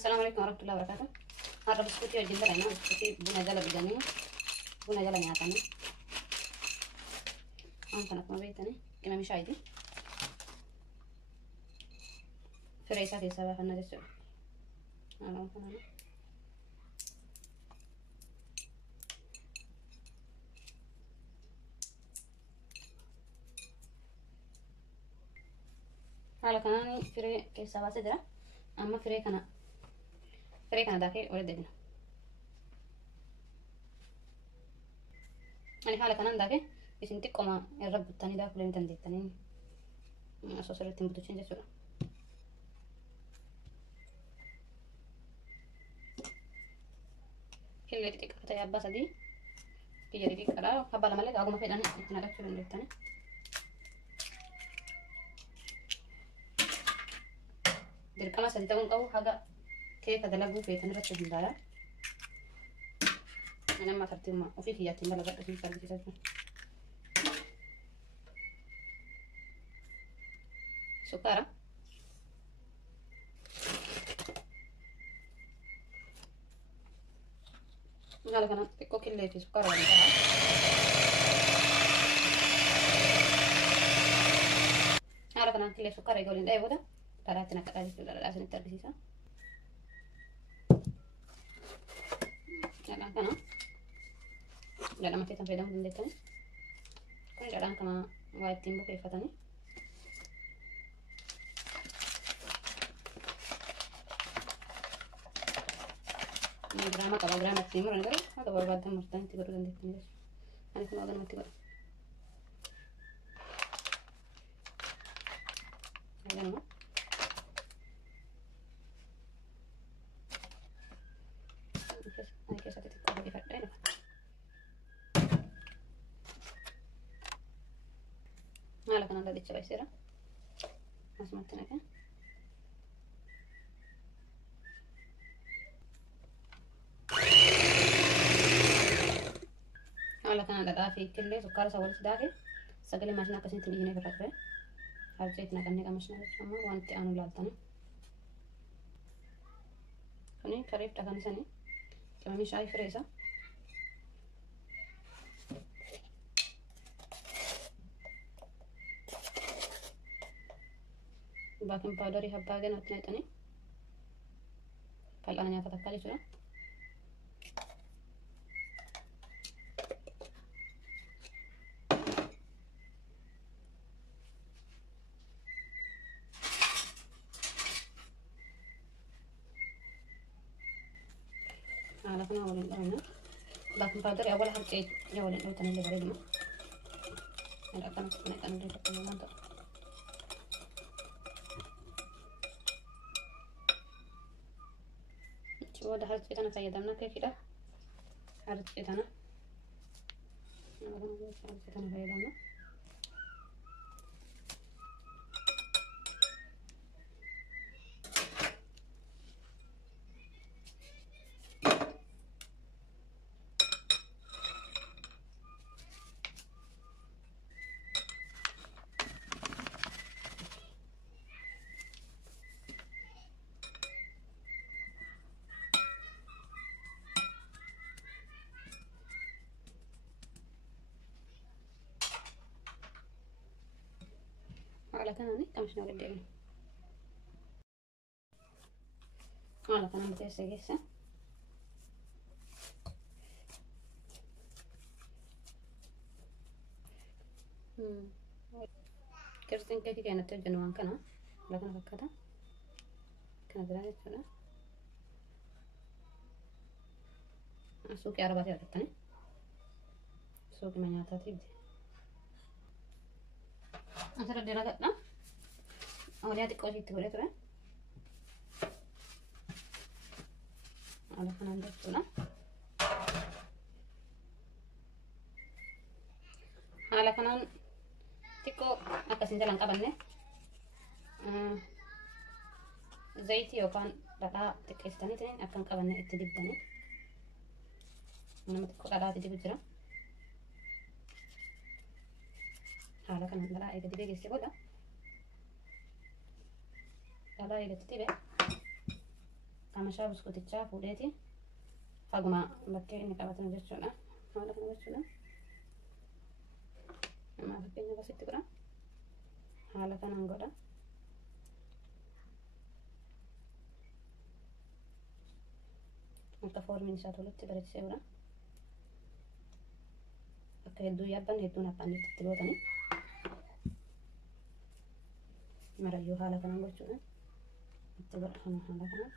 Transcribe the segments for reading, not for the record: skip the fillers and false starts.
السلام عليكم ورحمة الله وبركاته. هذا بسكوتي وجبنا لنا بسكوتي بنا جلا بدني بنا جلا نياتنا. أنا ما بيتني كم مش عادي. فريسة في سبب خلنا نسوي. أنا كمان. هلا كمان فري في سبب سدرة. أما فري كنا داخل ولا دبنا. أنا حالا كمان داخل بس انتي كما الرب التاني داخل اللي تندي التاني أساس الرتين بتوجين جسورة. كل اللي تيجي كتايا بس دي كي جري كلا هبلا ملك أقوم في الأني نلاقي شو اللي التاني. دركما سنتون أو حاجة كيف هذا في تنرتب الدايا. أنا ما ترتب ما وفي خياتي ما لقيت في فرق كذا. سكر هذا كان كوكي اللي في سكر يعني هذا كان كل سكر يقولين ده يبغى ترى كذا لازم التربيسة لا كنا لا ما كنت أفيدهم من ذلك كن لا كنا وايد تيمبو كيف تاني drama kalau drama timur negara atau beberapa tempat yang tiga orang di sini ada semua orang mati baru ada nama ada satu titik di fakta ini malah kan ada di coba sih masih mati nak kan على كان لقى في كل سكر سوالف داخل سجل ماشنا كسين تنيجي في الركبة حرجتنا كنا كمشنا كمان وانت أنا لالتنا كني كريب تكاني سني كمان مش عارف فريسة باكن باودر يحبها جن أتني تاني فالأنا نيا فتكالي شو على كنا أولين هنا باكن باودر أول حركة أولين أو تاني اللي بريد ما هلا كنا اللي تكلم عنده شو ده حركة أنا سيدنا كيف كده حركة أنا حركة أنا سيدنا على كناني كمشنا قدامي على كناني تيسي جيسة كرتين كيكي كانت تجنوان كنا لكن فكذا كانت دراسة كذا سوقي عرباتي أردتني سوقي من يعطاتي بدي أنت ردينا كذا أولياتي كوجي تقولي ترى على خنان دكتورنا على خنان تيكو أكاسين جلان كابنة زيتي يوكان لا تكيستاني تين أكان كابنة إتدبني أنا متكو لا تدي بجرا على خنان لا إذا تدي جيسي بودا لا إذا تدي hamashaa buskuutichaa fuudheeti faguma bakkee inni qabatan jechuudha. Haala kana jechuudha. Nama fakkeenya basitti godha. Haala kanaan godha. Akka foormiin isaa tolutti bareechisee godha. Akka hedduu yaabban hedduun abbaan itti gootanii marayyuu haala kanaan gochuudha. Itti godhama haala kanaan.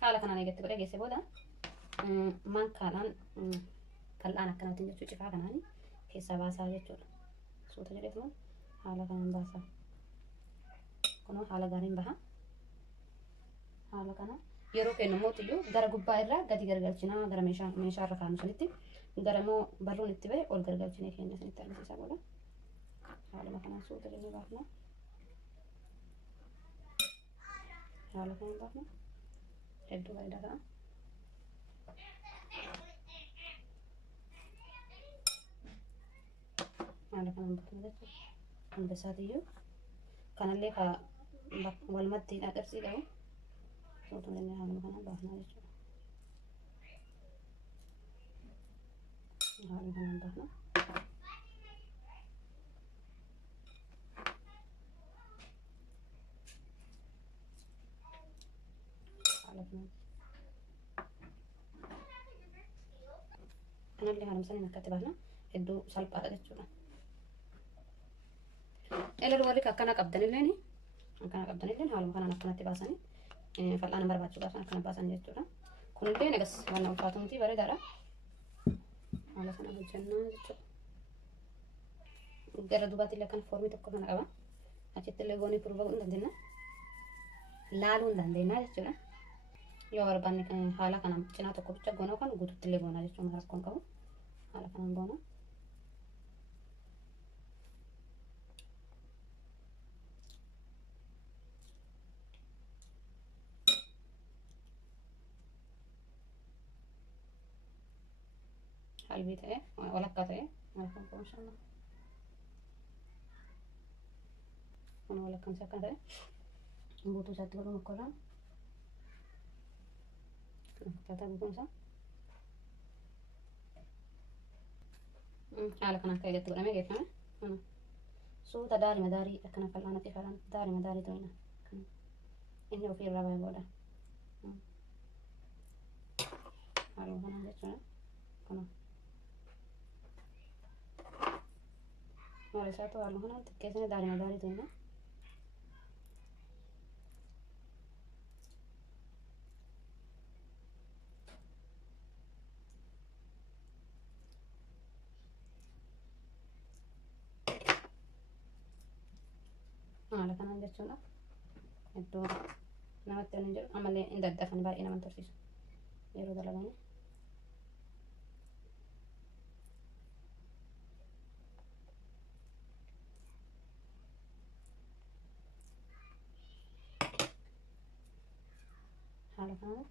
Haala kanaan eegatti godhee geesse booda mankaadhaan kal'aan akkanaatiin jechuu cifaa kanaan keessaa baasaa jechuudha. Suuta jedheetuma haala kanaan baasaa. Kunoo haala gaariin baha. Haala kana yeroo kennu mootiyyuu gara gubbaa irraa gadi gargalchinaa gara meeshaa irra kaanu sanitti gara moo barruun itti bahe ol gargalchinee keenya sanitti agarsiisaa godha. Haaluma kanaan suuta jennee baafna. Haala kanaan baafna. Hedduu bareedaa ta'a. Haala kanaan baafna jechuudha. Hunda isaatiiyyuu kanallee walumatti dhadhabsii qabu. Suuta jennee haaluma kanaan baafna jechuudha. Haaluma kanaan baafna. Kanallee haaluma saniin akkatti baafna. Hedduu salphaadha jechuudha. Eelee warri akkana qabdanilleen haaluma kanaan akkanatti baasanii fal'aana barbaachuudhaaf akkana baasan jechuudha. Kunillee nagas wanna ulfaatumuti bareedaadha. Haala kana hojjannaa jechuudha. Gara duubaatti illee akkana foormii tokko kana qaba. Achitti illee goonii purba godhuu dandeenya. Laaluu hin dandeenya jechuudha. Yoo barbaanne haala kanaan cinaa tokko bicha goonaa kan guututti illee goonaa jechuudha. Rakkoon qabu. Haala kanaan goonaa. Halbii ta'e walakkaa ta'e malakkaan qabu inshallah. Kun walakkaan isaa akkana ta'e guutuu isaatti godhuu makkoodhaan akkaataa guutuun isaa haala kanaan akka eegatti godhamee geeffame suuta daarima daarii akkana fal'aana xifaadhaan daarima daarii ta'ina inni ofii irraa baay'ee godha. Haaluma kanaan jechuudha. Kunoo Mora isaatu haaluma kanaan xiqqeessanii daarima daarii ta'ina. Haala kanaan jechuudha. Iddoo namatti waliin jedhu ammallee hin daddafan baay'ee nama tursiisu yeroo dalaganii. Haala kanaan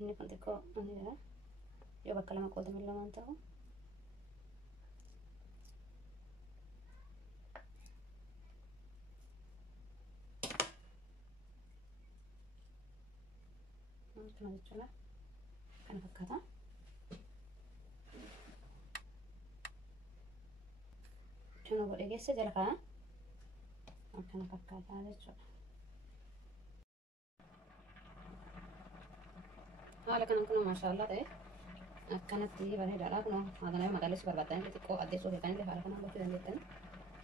ini kan teko ini ya. Yo bakal lama kau temen lawan tahu. Cuma dicoba kan fakkaata. Cuma godhee geesse jala kana akkana fakkaata jechuudha. Haala kanaan kun maashaallah ta'e akkanatti bareedaadha. Kun magaalaa magaalessu barbaadanii xiqqoo addeessuu feetan illee haala kanaan gochuu dandeettani.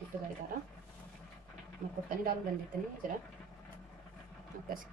Iddoo bareedaadha. Makkoftanii ilaaluu dandeettanii jira. Akkasi.